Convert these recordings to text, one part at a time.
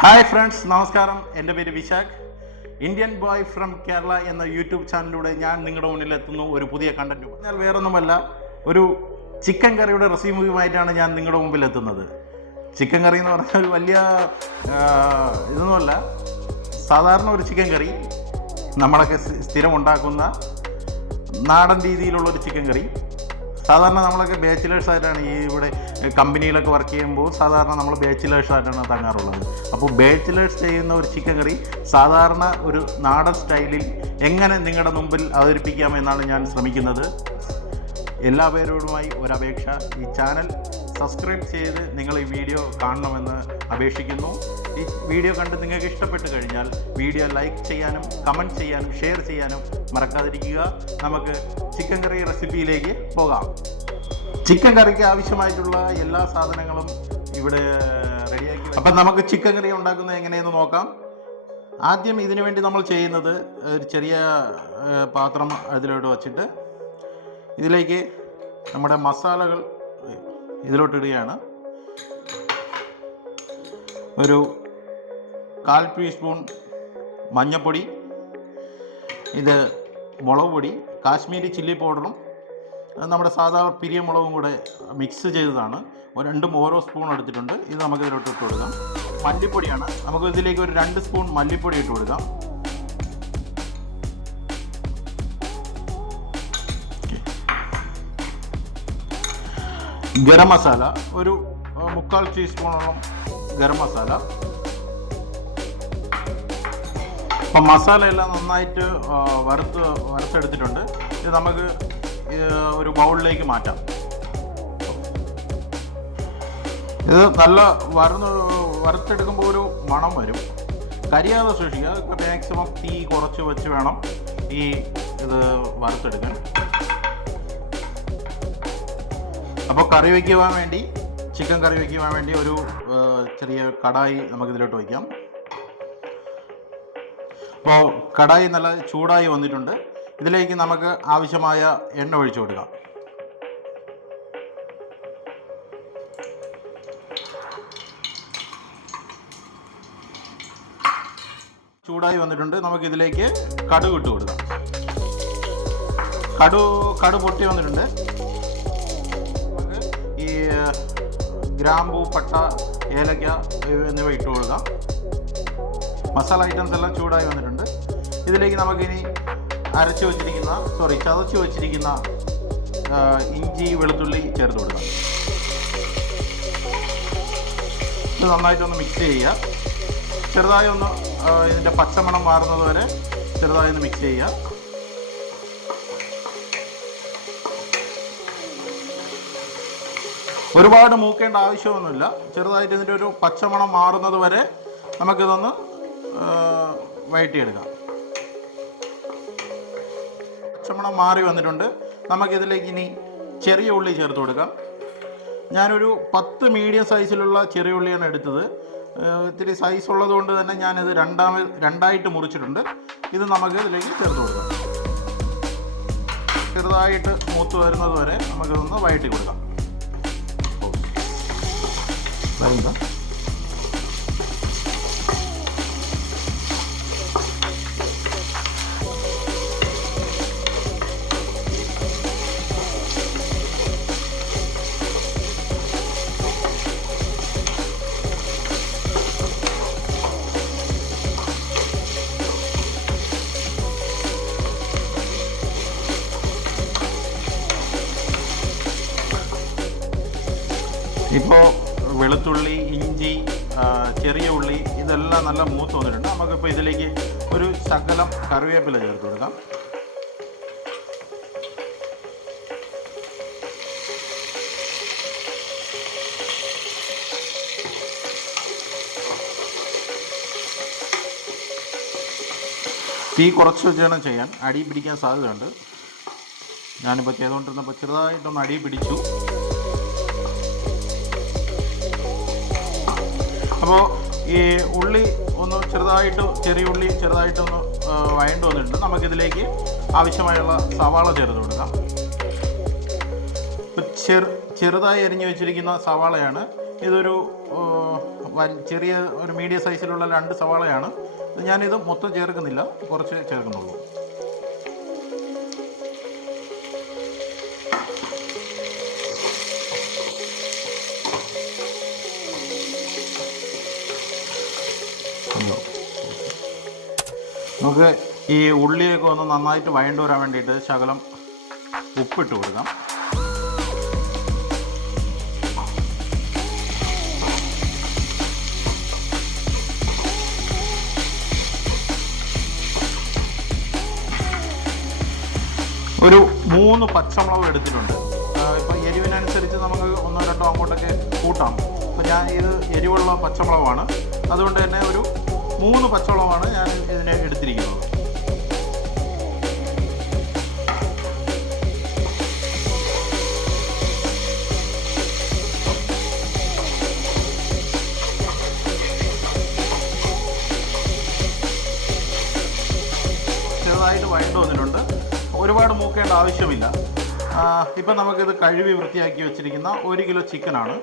Hi friends, നമസ്കാരം. എൻ്റെ പേര് Vishakh. Indian boy from Kerala എന്ന യൂട്യൂബ് ചാനലിലൂടെ ഞാൻ നിങ്ങളുടെ മുന്നിലെത്തുന്നു ഒരു പുതിയ കണ്ടന്റ്. എന്നാൽ വേറൊന്നുമല്ല, ഒരു ചിക്കൻ കറിയുടെ റെസിപ്പിയുമായിട്ടാണ് ഞാൻ നിങ്ങളുടെ മുമ്പിൽ എത്തുന്നത്. ചിക്കൻ കറി എന്ന് പറഞ്ഞാൽ ഒരു വലിയ ഇതൊന്നുമല്ല, സാധാരണ ഒരു ചിക്കൻ കറി, നമ്മളൊക്കെ സ്ഥിരം ഉണ്ടാക്കുന്ന നാടൻ രീതിയിലുള്ളൊരു ചിക്കൻ കറി. സാധാരണ നമ്മളൊക്കെ ബാച്ചിലേഴ്സായിട്ടാണ് ഇവിടെ കമ്പനിയിലൊക്കെ വർക്ക് ചെയ്യുമ്പോൾ സാധാരണ നമ്മൾ ബാച്ചിലേഴ്സായിട്ടാണ് തങ്ങാറുള്ളത്. അപ്പോൾ ബാച്ചിലേഴ്സ് ചെയ്യുന്ന ഒരു ചിക്കൻ കറി സാധാരണ ഒരു നാടൻ സ്റ്റൈലിൽ എങ്ങനെ നിങ്ങളുടെ മുമ്പിൽ അവതരിപ്പിക്കാമെന്നാണ് ഞാൻ ശ്രമിക്കുന്നത്. എല്ലാ പേരോടുമായി ഒരപേക്ഷ, ഈ ചാനൽ സബ്സ്ക്രൈബ് ചെയ്ത് നിങ്ങൾ ഈ വീഡിയോ കാണണമെന്ന് അപേക്ഷിക്കുന്നു. ഈ വീഡിയോ കണ്ട് നിങ്ങൾക്ക് ഇഷ്ടപ്പെട്ട് കഴിഞ്ഞാൽ വീഡിയോ ലൈക്ക് ചെയ്യാനും കമൻറ്റ് ചെയ്യാനും ഷെയർ ചെയ്യാനും മറക്കാതിരിക്കുക. നമുക്ക് ചിക്കൻ കറി റെസിപ്പിയിലേക്ക് പോകാം. ചിക്കൻ കറിക്ക് ആവശ്യമായിട്ടുള്ള എല്ലാ സാധനങ്ങളും ഇവിടെ റെഡിയാക്കി. അപ്പം നമുക്ക് ചിക്കൻ കറി ഉണ്ടാക്കുന്നത് എങ്ങനെയെന്ന് നോക്കാം. ആദ്യം ഇതിനു വേണ്ടി നമ്മൾ ചെയ്യുന്നത്, ഒരു ചെറിയ പാത്രം അതിലോട്ട് വച്ചിട്ട് ഇതിലേക്ക് നമ്മുടെ മസാലകൾ ഇതിലോട്ടിടുകയാണ്. ഒരു 1/4 ടീസ്പൂൺ മഞ്ഞൾപ്പൊടി, ഇത് മുളക് പൊടി, കാശ്മീരി ചില്ലി പൗഡറും നമ്മുടെ സാധാ പിരിയ മുളകും കൂടെ മിക്സ് ചെയ്തതാണ്. രണ്ടും ഓരോ സ്പൂൺ എടുത്തിട്ടുണ്ട്. ഇത് നമുക്ക് ഇതിലോട്ട് ഇട്ട് കൊടുക്കാം. മല്ലിപ്പൊടിയാണ്, നമുക്ക് ഇതിലേക്ക് ഒരു 2 സ്പൂൺ മല്ലിപ്പൊടി ഇട്ട് കൊടുക്കാം. ഗരം മസാല ഒരു 3/4 ടീസ്പൂണോളം ഗരം മസാല. അപ്പം മസാലയെല്ലാം നന്നായിട്ട് വറുത്തെടുത്തിട്ടുണ്ട്. ഇത് നമുക്ക് ഒരു ബൗളിലേക്ക് മാറ്റാം. ഇത് നല്ല വറുത്തെടുക്കുമ്പോൾ ഒരു മണം വരും. കരിയാതെ സൂക്ഷിക്കുക. മാക്സിമം തീ കുറച്ച് വെച്ച് വേണം ഇത് വറുത്തെടുക്കാൻ. അപ്പോൾ ചിക്കൻ കറി വയ്ക്കുവാൻ വേണ്ടി ഒരു ചെറിയ കടായി നമുക്കിതിലോട്ട് വയ്ക്കാം. അപ്പോൾ കടായി നല്ല ചൂടായി വന്നിട്ടുണ്ട്. ഇതിലേക്ക് നമുക്ക് ആവശ്യമായ എണ്ണ ഒഴിച്ചു കൊടുക്കാം. ചൂടായി വന്നിട്ടുണ്ട്. നമുക്കിതിലേക്ക് കടുക് ഇട്ട് കൊടുക്കാം. കടു പൊട്ടി വന്നിട്ടുണ്ട്. ഗ്രാമ്പൂ, പട്ട, ഏലക്ക എന്നിവ ഇട്ട് കൊടുക്കാം. മസാല ഐറ്റംസ് എല്ലാം ചൂടായി വന്നിട്ടുണ്ട്. ഇതിലേക്ക് നമുക്കിനി ചതച്ച് വെച്ചിരിക്കുന്ന ഇഞ്ചി വെളുത്തുള്ളി ചേർത്ത് കൊടുക്കാം. ഇത് നന്നായിട്ടൊന്ന് മിക്സ് ചെയ്യുക. ചെറുതായി ഒന്ന് ഇതിൻ്റെ പച്ചമണം മാറുന്നത് വരെ ചെറുതായി ഒന്ന് മിക്സ് ചെയ്യുക. ഒരുപാട് മൂക്കേണ്ട ആവശ്യമൊന്നുമില്ല. ചെറുതായിട്ട് ഇതിൻ്റെ ഒരു പച്ചമണം മാറുന്നത് വരെ നമുക്കിതൊന്ന് വഴറ്റിയെടുക്കാം. പച്ചമണം മാറി വന്നിട്ടുണ്ട്. നമുക്കിതിലേക്ക് ഇനി ചെറിയ ഉള്ളി ചേർത്ത് കൊടുക്കാം. ഞാനൊരു 10 മീഡിയം സൈസിലുള്ള ചെറിയ ഉള്ളിയാണ് എടുത്തത്. ഇത്തിരി സൈസ് ഉള്ളത് കൊണ്ട് തന്നെ ഞാനിത് രണ്ടായിട്ട് മുറിച്ചിട്ടുണ്ട്. ഇത് നമുക്ക് ഇതിലേക്ക് ചേർത്ത് കൊടുക്കാം. ചെറുതായിട്ട് മൂത്ത് വരുന്നത് വരെ നമുക്കിതൊന്ന് വഴറ്റി കൊടുക്കാം. ഇപ്പോൾ വെളുത്തുള്ളി, ഇഞ്ചി, ചെറിയ ഉള്ളി ഇതെല്ലാം നല്ല മൂത്ത് വന്നിട്ടുണ്ട്. നമുക്കിപ്പോൾ ഇതിലേക്ക് ഒരു ശകലം കറിവേപ്പില ചേർത്ത് കൊടുക്കാം. തീ കുറച്ച് വെച്ച് വേണം ചെയ്യാൻ, അടി പിടിക്കാൻ സാധ്യതയുണ്ട്. ഞാനിപ്പോൾ ചെയ്തുകൊണ്ടിരുന്നപ്പോൾ ചെറുതായിട്ടൊന്ന് അടി പിടിച്ചു. അപ്പോൾ ഈ ഉള്ളി ഒന്ന് ചെറിയ ഉള്ളി ചെറുതായിട്ടൊന്ന് വഴണ്ട് വന്നിട്ടുണ്ട്. നമുക്കിതിലേക്ക് ആവശ്യമായുള്ള സവാള ചേർത്ത് കൊടുക്കാം. ചെറുതായി അരിഞ്ഞു വെച്ചിരിക്കുന്ന സവാളയാണ്. ഇതൊരു ചെറിയ ഒരു മീഡിയം സൈസിലുള്ള 2 സവാളയാണ്. ഞാനിത് മൊത്തം ചേർക്കുന്നില്ല, കുറച്ച് ചേർക്കുന്നുള്ളൂ. നമുക്ക് ഈ ഉള്ളിയൊക്കെ ഒന്ന് നന്നായിട്ട് വഴണ്ട് വരാൻ വേണ്ടിയിട്ട് ശകലം ഉപ്പിട്ട് കൊടുക്കാം. ഒരു 3 പച്ചമുളക് എടുത്തിട്ടുണ്ട്. ഇപ്പോൾ എരിവിനനുസരിച്ച് നമുക്ക് 1-2 അങ്ങോട്ടൊക്കെ കൂട്ടാം. അപ്പോൾ ഞാൻ ഇത് എരിവുള്ള പച്ചമുളകാണ്, അതുകൊണ്ട് തന്നെ ഒരു 3 പച്ചമുളകാണ് ഞാൻ ഇതിനെ എടുത്തിരിക്കുന്നത്. ചെറുതായിട്ട് വഴണ്ട് വന്നിട്ടുണ്ട്, ഒരുപാട് മൂക്കേണ്ട ആവശ്യമില്ല. ഇപ്പം നമുക്കിത് കഴുകി വൃത്തിയാക്കി വെച്ചിരിക്കുന്ന 1 കിലോ ചിക്കനാണ്.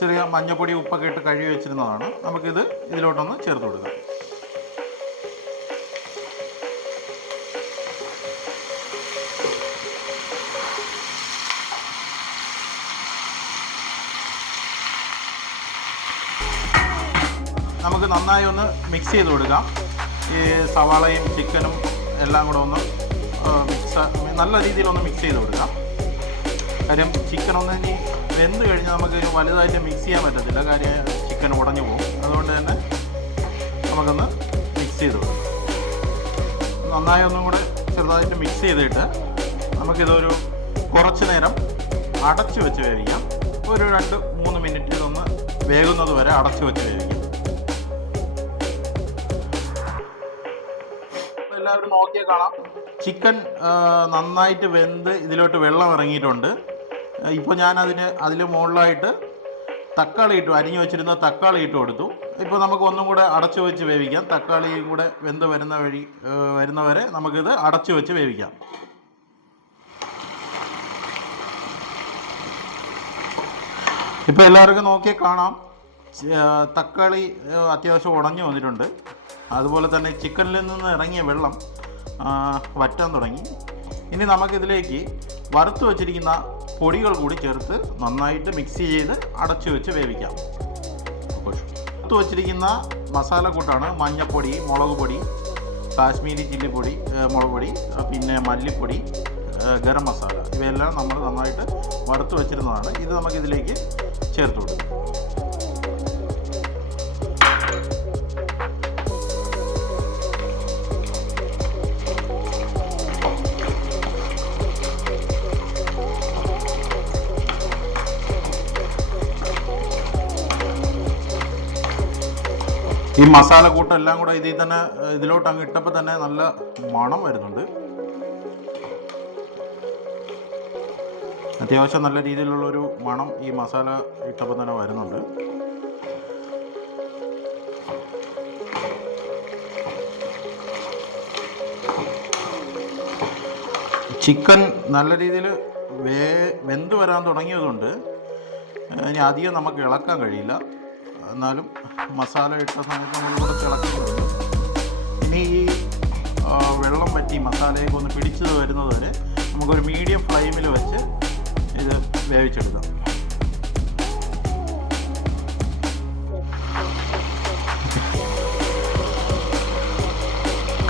ചെറിയ മഞ്ഞപ്പൊടി ഉപ്പൊക്കെ ഇട്ട് കഴുകി വെച്ചിരുന്നതാണ്. നമുക്കിത് ഇതിലോട്ടൊന്ന് ചേർത്ത് കൊടുക്കാം. നമുക്ക് നന്നായി ഒന്ന് മിക്സ് ചെയ്ത് കൊടുക്കാം. ഈ സവാളയും ചിക്കനും എല്ലാം കൂടെ ഒന്ന് നല്ല രീതിയിലൊന്ന് മിക്സ് ചെയ്ത് കൊടുക്കാം. കാര്യം ചിക്കനൊന്ന് ഇനി വെന്ത് കഴിഞ്ഞാൽ നമുക്ക് വലുതായിട്ട് മിക്സ് ചെയ്യാൻ പറ്റത്തില്ല, കാര്യം ചിക്കൻ ഉടഞ്ഞു പോകും. അതുകൊണ്ട് തന്നെ നമുക്കൊന്ന് മിക്സ് ചെയ്ത് കൊടുക്കാം. നന്നായി ഒന്നും കൂടെ ചെറുതായിട്ട് മിക്സ് ചെയ്തിട്ട് നമുക്കിതൊരു കുറച്ച് നേരം അടച്ചു വെച്ച് വേവിക്കാം. ഒരു 2-3 മിനിറ്റ് ഇതൊന്ന് വേകുന്നത് വരെ അടച്ചു വെച്ച് വേവിക്കാം. എല്ലാവരും നോക്കിയാൽ കാണാം, ചിക്കൻ നന്നായിട്ട് വെന്ത് ഇതിലോട്ട് വെള്ളം ഇറങ്ങിയിട്ടുണ്ട്. ഇപ്പോൾ ഞാൻ അതിൽ മുകളിലായിട്ട് തക്കാളി ഇട്ടു, അരിഞ്ഞു വെച്ചിരുന്ന തക്കാളി ഇട്ട് കൊടുത്തു. ഇപ്പോൾ നമുക്ക് ഒന്നും കൂടെ അടച്ചു വെച്ച് വേവിക്കാം. തക്കാളിയും കൂടെ വെന്ത് വരുന്നവരെ നമുക്കിത് അടച്ചു വെച്ച് വേവിക്കാം. ഇപ്പോൾ എല്ലാവർക്കും നോക്കിയാൽ കാണാം, തക്കാളി അത്യാവശ്യം ഉടഞ്ഞു വന്നിട്ടുണ്ട്. അതുപോലെ തന്നെ ചിക്കനിൽ നിന്ന് ഇറങ്ങിയ വെള്ളം വറ്റാൻ തുടങ്ങി. ഇനി നമുക്കിതിലേക്ക് വറുത്ത് വച്ചിരിക്കുന്ന പൊടികൾ കൂടി ചേർത്ത് നന്നായിട്ട് മിക്സ് ചെയ്ത് അടച്ചു വെച്ച് വേവിക്കാം. വറുത്ത് വച്ചിരിക്കുന്ന മസാലക്കൂട്ടാണ് മഞ്ഞൾപ്പൊടി, മുളക് പൊടി, കാശ്മീരി ചില്ലിപ്പൊടി, മുളക് പൊടി, പിന്നെ മല്ലിപ്പൊടി, ഗരം മസാല, ഇവയെല്ലാം നമ്മൾ നന്നായിട്ട് വറുത്ത് വച്ചിരുന്നതാണ്. ഇത് നമുക്കിതിലേക്ക് ചേർത്ത് കൊടുക്കും. ഈ മസാലക്കൂട്ടെല്ലാം കൂടെ ഇതിലോട്ട് അങ്ങ് ഇട്ടപ്പോൾ തന്നെ നല്ല മണം വരുന്നുണ്ട്. അത്യാവശ്യം നല്ല രീതിയിലുള്ളൊരു മണം ഈ മസാല ഇട്ടപ്പോൾ തന്നെ വരുന്നുണ്ട്. ചിക്കൻ നല്ല രീതിയിൽ വെന്ത് വരാൻ തുടങ്ങിയതുകൊണ്ട് ഇനി അധികം നമുക്ക് ഇളക്കാൻ കഴിയില്ല. എന്നാലും മസാല ഇട്ട സമയത്ത് നമ്മളിവിടെ തിളക്കുന്നുണ്ട്. ഇനി ഈ വെള്ളം വറ്റി മസാലയൊക്കെ ഒന്ന് പിടിച്ച് വരുന്നത് വരെ നമുക്കൊരു മീഡിയം ഫ്ലെയിമിൽ വെച്ച് ഇത് വേവിച്ചെടുക്കാം.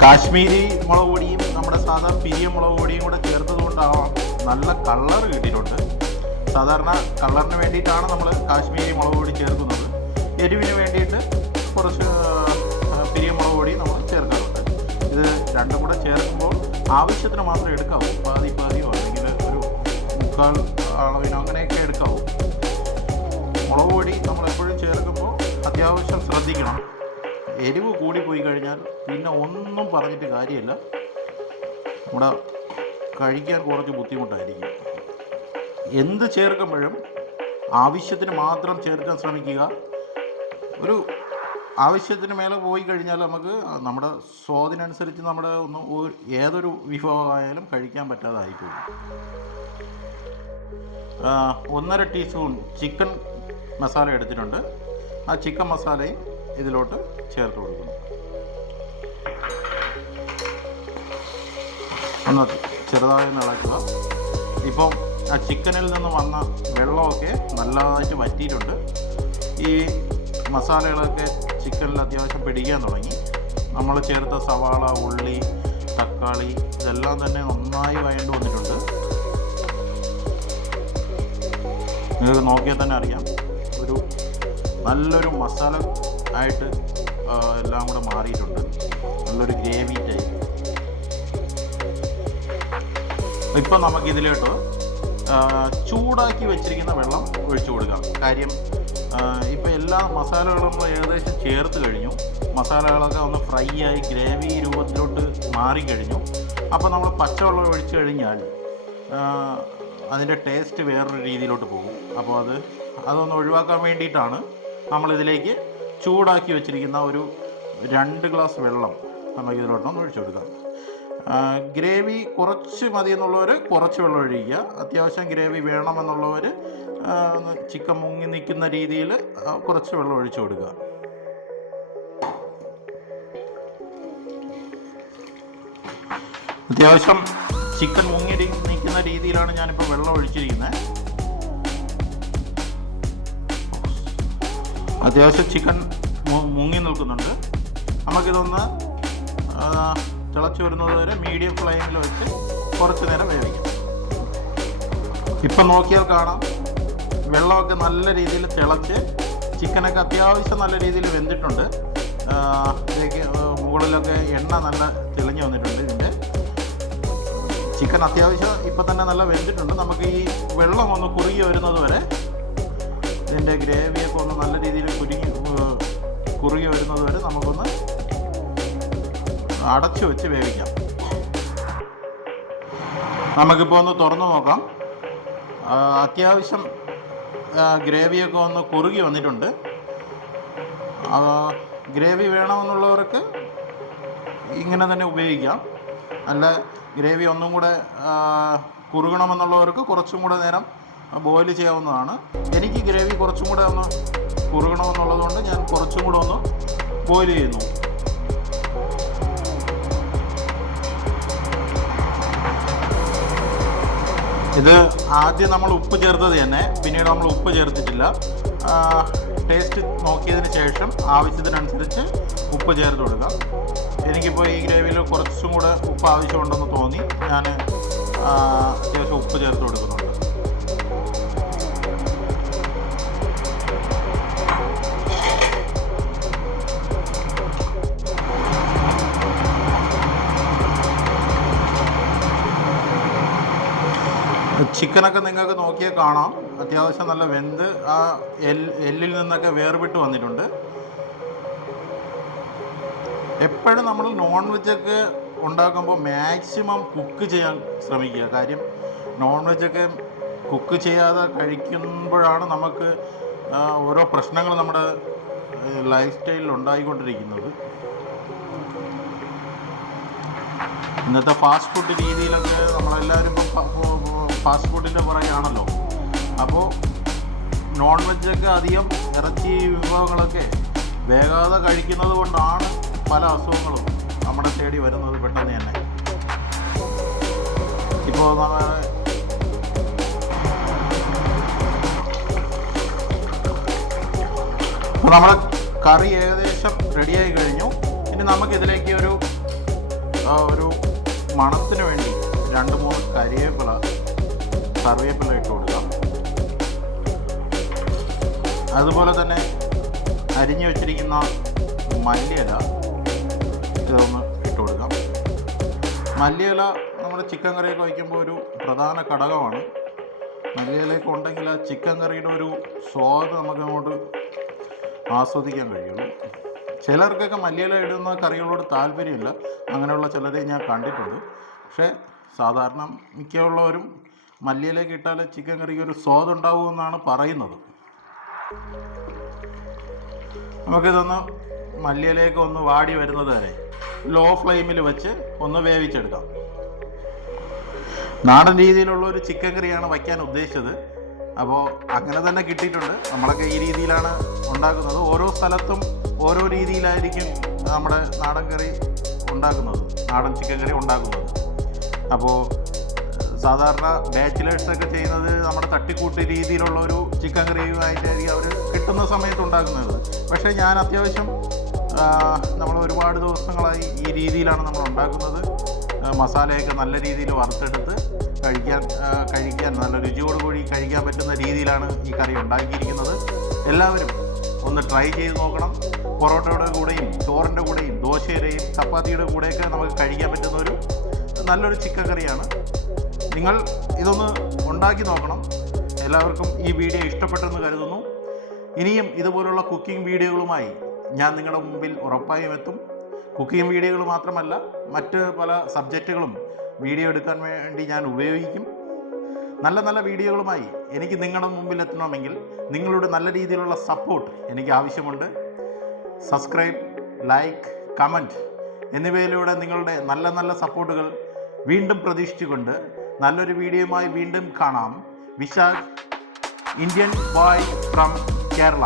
കാശ്മീരി മുളക് പൊടിയും നമ്മുടെ സാധാ പിരിയ മുളക് പൊടിയും കൂടെ ചേർത്തത് കൊണ്ടാവാം നല്ല കളർ കിട്ടിയിട്ടുണ്ട്. സാധാരണ കളറിന് വേണ്ടിയിട്ടാണ് നമ്മൾ കാശ്മീരി മുളക് പൊടി ചേർക്കുന്നത്. എരിവിന് വേണ്ടിയിട്ട് കുറച്ച് പിരിയ മുളക് പൊടി നമ്മൾ ചേർക്കാറുണ്ട്. ഇത് രണ്ടും കൂടെ ചേർക്കുമ്പോൾ ആവശ്യത്തിന് മാത്രമേ എടുക്കാവൂ. പാതിയോ അല്ലെങ്കിൽ ഒരു 3/4 അളവിനോ അങ്ങനെയൊക്കെ എടുക്കാവൂ. മുളക് പൊടി നമ്മളെപ്പോഴും ചേർക്കുമ്പോൾ അത്യാവശ്യം ശ്രദ്ധിക്കണം. എരിവ് കൂടിപ്പോയി കഴിഞ്ഞാൽ പിന്നെ ഒന്നും പറഞ്ഞിട്ട് കാര്യമില്ല, നമ്മുടെ കഴിക്കാൻ കുറച്ച് ബുദ്ധിമുട്ടായിരിക്കും. എന്ത് ചേർക്കുമ്പോഴും ആവശ്യത്തിന് മാത്രം ചേർക്കാൻ ശ്രമിക്കുക. ഒരു ആവശ്യത്തിന് മേലെ പോയി കഴിഞ്ഞാൽ നമുക്ക് നമ്മുടെ സ്വാദിനനുസരിച്ച് നമ്മുടെ ഏതൊരു വിഭവമായാലും കഴിക്കാൻ പറ്റാതായിപ്പോകും. 1.5 ടീസ്പൂൺ ചിക്കൻ മസാല എടുത്തിട്ടുണ്ട്. ആ ചിക്കൻ മസാലയും ഇതിലോട്ട് ചേർത്ത് കൊടുക്കുന്നു. ഒന്ന് ചെറുതായി ഇളക്കുക. ഇപ്പം ആ ചിക്കനിൽ നിന്ന് വന്ന വെള്ളമൊക്കെ നല്ലതായിട്ട് വറ്റിയിട്ടുണ്ട്. ഈ മസാലകളൊക്കെ ചിക്കനിൽ അത്യാവശ്യം പിടിക്കാൻ തുടങ്ങി. നമ്മൾ ചേർത്ത സവാള, ഉള്ളി, തക്കാളി ഇതെല്ലാം തന്നെ നന്നായി വഴണ്ട് വന്നിട്ടുണ്ട്. നിങ്ങൾക്ക് നോക്കിയാൽ തന്നെ അറിയാം, ഒരു നല്ലൊരു മസാല ആയിട്ട് എല്ലാം കൂടെ മാറിയിട്ടുണ്ട്. നല്ലൊരു ഗ്രേവി ടൈപ്പ്. ഇപ്പം നമുക്കിതിലോട്ട് ചൂടാക്കി വെച്ചിരിക്കുന്ന വെള്ളം ഒഴിച്ചു കൊടുക്കാം. കാര്യം ഇപ്പോൾ എല്ലാ മസാലകളും നമ്മൾ ഏകദേശം ചേർത്ത് കഴിഞ്ഞു. മസാലകളൊക്കെ ഒന്ന് ഫ്രൈ ആയി ഗ്രേവി രൂപത്തിലോട്ട് മാറിക്കഴിഞ്ഞു. അപ്പോൾ നമ്മൾ പച്ചവെള്ളം ഒഴിച്ചു കഴിഞ്ഞാൽ അതിൻ്റെ ടേസ്റ്റ് വേറൊരു രീതിയിലോട്ട് പോകും. അപ്പോൾ അതൊന്ന് ഒഴിവാക്കാൻ വേണ്ടിയിട്ടാണ് നമ്മളിതിലേക്ക് ചൂടാക്കി വെച്ചിരിക്കുന്ന ഒരു 2 ഗ്ലാസ് വെള്ളം നമുക്കിതിലോട്ടൊന്ന് ഒഴിച്ചു കൊടുക്കാം. ഗ്രേവി കുറച്ച് മതി എന്നുള്ളവർ കുറച്ച് വെള്ളം ഒഴിക്കുക. അത്യാവശ്യം ഗ്രേവി വേണമെന്നുള്ളവർ ചിക്കൻ മുങ്ങി നിൽക്കുന്ന രീതിയിൽ കുറച്ച് വെള്ളം ഒഴിച്ചു കൊടുക്കുക. അത്യാവശ്യം ചിക്കൻ മുങ്ങി നിൽക്കുന്ന രീതിയിലാണ് ഞാനിപ്പോൾ വെള്ളം ഒഴിച്ചിരിക്കുന്നത്. അത്യാവശ്യം ചിക്കൻ മുങ്ങി നിൽക്കുന്നുണ്ട്. നമുക്കിതൊന്ന് തിളച്ച് വരുന്നത് വരെ മീഡിയം ഫ്ലെയിമിൽ വെച്ച് കുറച്ച് നേരം വേവിക്കാം. ഇപ്പം നോക്കിയാൽ കാണാം, വെള്ളമൊക്കെ നല്ല രീതിയിൽ തിളച്ച് ചിക്കനൊക്കെ അത്യാവശ്യം നല്ല രീതിയിൽ വെന്തിട്ടുണ്ട്. ഇതിലേക്ക് മുകളിലൊക്കെ എണ്ണ നല്ല തെളിഞ്ഞു വന്നിട്ടുണ്ട്. ഇതിൻ്റെ ചിക്കൻ അത്യാവശ്യം ഇപ്പം തന്നെ നല്ല വെന്തിട്ടുണ്ട്. നമുക്ക് ഈ വെള്ളം ഒന്ന് കുറുകി വരുന്നത് വരെ, ഇതിൻ്റെ ഗ്രേവിയൊക്കെ ഒന്ന് നല്ല രീതിയിൽ കുറുകി വരുന്നത് വരെ നമുക്കൊന്ന് അടച്ചു വെച്ച് വേവിക്കാം. നമുക്കിപ്പോൾ ഒന്ന് തുറന്നു നോക്കാം. അത്യാവശ്യം ഗ്രേവിയൊക്കെ ഒന്ന് കുറുകി വന്നിട്ടുണ്ട്. ഗ്രേവി വേണമെന്നുള്ളവർക്ക് ഇങ്ങനെ തന്നെ ഉപയോഗിക്കാം. അല്ല, ഗ്രേവി ഒന്നും കൂടെ കുറുകണമെന്നുള്ളവർക്ക് കുറച്ചും കൂടെ നേരം ബോയിൽ ചെയ്യാവുന്നതാണ്. എനിക്ക് ഗ്രേവി കുറച്ചും കൂടെ ഒന്ന് കുറുകണമെന്നുള്ളതുകൊണ്ട് ഞാൻ കുറച്ചും കൂടെ ഒന്ന് ബോയിൽ ചെയ്യുന്നു. ഇത് ആദ്യം നമ്മൾ ഉപ്പ് ചേർത്തത് തന്നെ, പിന്നീട് നമ്മൾ ഉപ്പ് ചേർത്തിട്ടില്ല. ടേസ്റ്റ് നോക്കിയതിന് ശേഷം ആവശ്യത്തിനനുസരിച്ച് ഉപ്പ് ചേർത്ത് കൊടുക്കാം. എനിക്കിപ്പോൾ ഈ ഗ്രേവിയിൽ കുറച്ചും കൂടെ ഉപ്പ് ആവശ്യമുണ്ടെന്ന് തോന്നി ഞാൻ അത്യാവശ്യം ഉപ്പ് ചേർത്ത് കൊടുക്കുന്നുണ്ട്. ചിക്കനൊക്കെ നിങ്ങൾക്ക് നോക്കിയാൽ കാണാം, അത്യാവശ്യം നല്ല വെന്ത് ആ എല്ലിൽ നിന്നൊക്കെ വേർവിട്ട് വന്നിട്ടുണ്ട്. എപ്പോഴും നമ്മൾ നോൺ വെജൊക്കെ ഉണ്ടാക്കുമ്പോൾ മാക്സിമം കുക്ക് ചെയ്യാൻ ശ്രമിക്കുക. കാര്യം നോൺ വെജൊക്കെ കുക്ക് ചെയ്യാതെ കഴിക്കുമ്പോഴാണ് നമുക്ക് ഓരോ പ്രശ്നങ്ങൾ നമ്മുടെ ലൈഫ് സ്റ്റൈലിൽ ഉണ്ടായിക്കൊണ്ടിരിക്കുന്നത്. ഇന്നത്തെ ഫാസ്റ്റ് ഫുഡ് രീതിയിലൊക്കെ നമ്മളെല്ലാവരും ഫാസ്റ്റ് ഫുഡിൻ്റെ പുറകെയാണല്ലോ. അപ്പോൾ നോൺ വെജൊക്കെ അധികം ഇറച്ചി വിഭവങ്ങളൊക്കെ വേഗാതെ കഴിക്കുന്നത് കൊണ്ടാണ് പല അസുഖങ്ങളും നമ്മുടെ തേടി വരുന്നത് പെട്ടെന്ന് തന്നെ. ഇപ്പോൾ നമ്മുടെ കറി ഏകദേശം റെഡിയായി കഴിഞ്ഞു. ഇനി നമുക്കിതിലേക്ക് ഒരു മണത്തിന് വേണ്ടി 2-3 കറിവേപ്പില ഇട്ട് കൊടുക്കാം. അതുപോലെ തന്നെ അരിഞ്ഞു വെച്ചിരിക്കുന്ന മല്ലിയില ഇതൊന്ന് ഇട്ട് കൊടുക്കാം. മല്ലിയില നമ്മുടെ ചിക്കൻ കറിയൊക്കെ വയ്ക്കുമ്പോൾ ഒരു പ്രധാന ഘടകമാണ്. മല്ലിയിലയൊക്കെ ഉണ്ടെങ്കിൽ ആ ചിക്കൻ കറിയുടെ ഒരു സ്വാദ് നമുക്ക് അങ്ങോട്ട് ആസ്വദിക്കാൻ കഴിയുള്ളൂ. ചിലർക്കൊക്കെ മല്ലിയില ഇടുന്ന കറികളോട് താല്പര്യമില്ല. അങ്ങനെയുള്ള ചിലരെ ഞാൻ കണ്ടിട്ടുണ്ട്. പക്ഷേ സാധാരണ മിക്കുള്ളവരും മല്ലിയിലേക്ക് ഇട്ടാൽ ചിക്കൻ കറിക്ക് ഒരു സ്വാദ് ഉണ്ടാവുമെന്നാണ് പറയുന്നത്. നമുക്കിതൊന്ന് മല്ലിയിലേക്ക് ഒന്ന് വാടി വരുന്നത് വരെ ലോ ഫ്ലെയിമിൽ വെച്ച് ഒന്ന് വേവിച്ചെടുക്കാം. നാടൻ രീതിയിലുള്ള ഒരു ചിക്കൻ കറിയാണ് വയ്ക്കാൻ ഉദ്ദേശിച്ചത്. അപ്പോൾ അങ്ങനെ തന്നെ കിട്ടിയിട്ടുണ്ട്. നമ്മളൊക്കെ ഈ രീതിയിലാണ് ഉണ്ടാക്കുന്നത്. ഓരോ സ്ഥലത്തും ഓരോ രീതിയിലായിരിക്കും നമ്മുടെ നാടൻ കറി ഉണ്ടാക്കുന്നത്, നാടൻ ചിക്കൻ കറി ഉണ്ടാക്കുന്നത്. അപ്പോൾ സാധാരണ ബാച്ചിലേഴ്സൊക്കെ ചെയ്യുന്നത് നമ്മുടെ തട്ടിക്കൂട്ട് രീതിയിലുള്ള ഒരു ചിക്കൻ കറിയുമായിട്ടായിരിക്കും അവർ കിട്ടുന്ന സമയത്ത് ഉണ്ടാക്കുന്നത്. പക്ഷേ ഞാൻ അത്യാവശ്യം നമ്മൾ ഒരുപാട് ദിവസങ്ങളായി ഈ രീതിയിലാണ് നമ്മൾ ഉണ്ടാക്കുന്നത്. മസാലയൊക്കെ നല്ല രീതിയിൽ വറുത്തെടുത്ത് കഴിക്കാൻ നല്ല രുചിയോടുകൂടി കഴിക്കാൻ പറ്റുന്ന രീതിയിലാണ് ഈ കറി ഉണ്ടാക്കിയിരിക്കുന്നത്. എല്ലാവരും ഒന്ന് ട്രൈ ചെയ്ത് നോക്കണം. പൊറോട്ടയുടെ കൂടെയും ചോറിൻ്റെ കൂടെയും ദോശയുടെയും ചപ്പാത്തിയുടെ കൂടെയൊക്കെ നമുക്ക് കഴിക്കാൻ പറ്റുന്ന നല്ലൊരു ചിക്കൻ കറിയാണ്. നിങ്ങൾ ഇതൊന്ന് ഉണ്ടാക്കി നോക്കണം. എല്ലാവർക്കും ഈ വീഡിയോ ഇഷ്ടപ്പെട്ടെന്ന് കരുതുന്നു. ഇനിയും ഇതുപോലുള്ള കുക്കിംഗ് വീഡിയോകളുമായി ഞാൻ നിങ്ങളുടെ മുമ്പിൽ ഉറപ്പായും എത്തും. കുക്കിംഗ് വീഡിയോകൾ മാത്രമല്ല, മറ്റ് പല സബ്ജക്റ്റുകളും വീഡിയോ എടുക്കാൻ വേണ്ടി ഞാൻ ഉപയോഗിക്കും. നല്ല നല്ല വീഡിയോകളുമായി എനിക്ക് നിങ്ങളുടെ മുമ്പിൽ എത്തണമെങ്കിൽ നിങ്ങളുടെ നല്ല രീതിയിലുള്ള സപ്പോർട്ട് എനിക്ക് ആവശ്യമുണ്ട്. സബ്സ്ക്രൈബ്, ലൈക്ക്, കമൻറ്റ് എന്നിവയിലൂടെ നിങ്ങളുടെ നല്ല നല്ല സപ്പോർട്ടുകൾ വീണ്ടും പ്രതീക്ഷിച്ചുകൊണ്ട് നല്ലൊരു വീഡിയോയുമായി വീണ്ടും കാണാം. Vishakh, Indian boy from Kerala.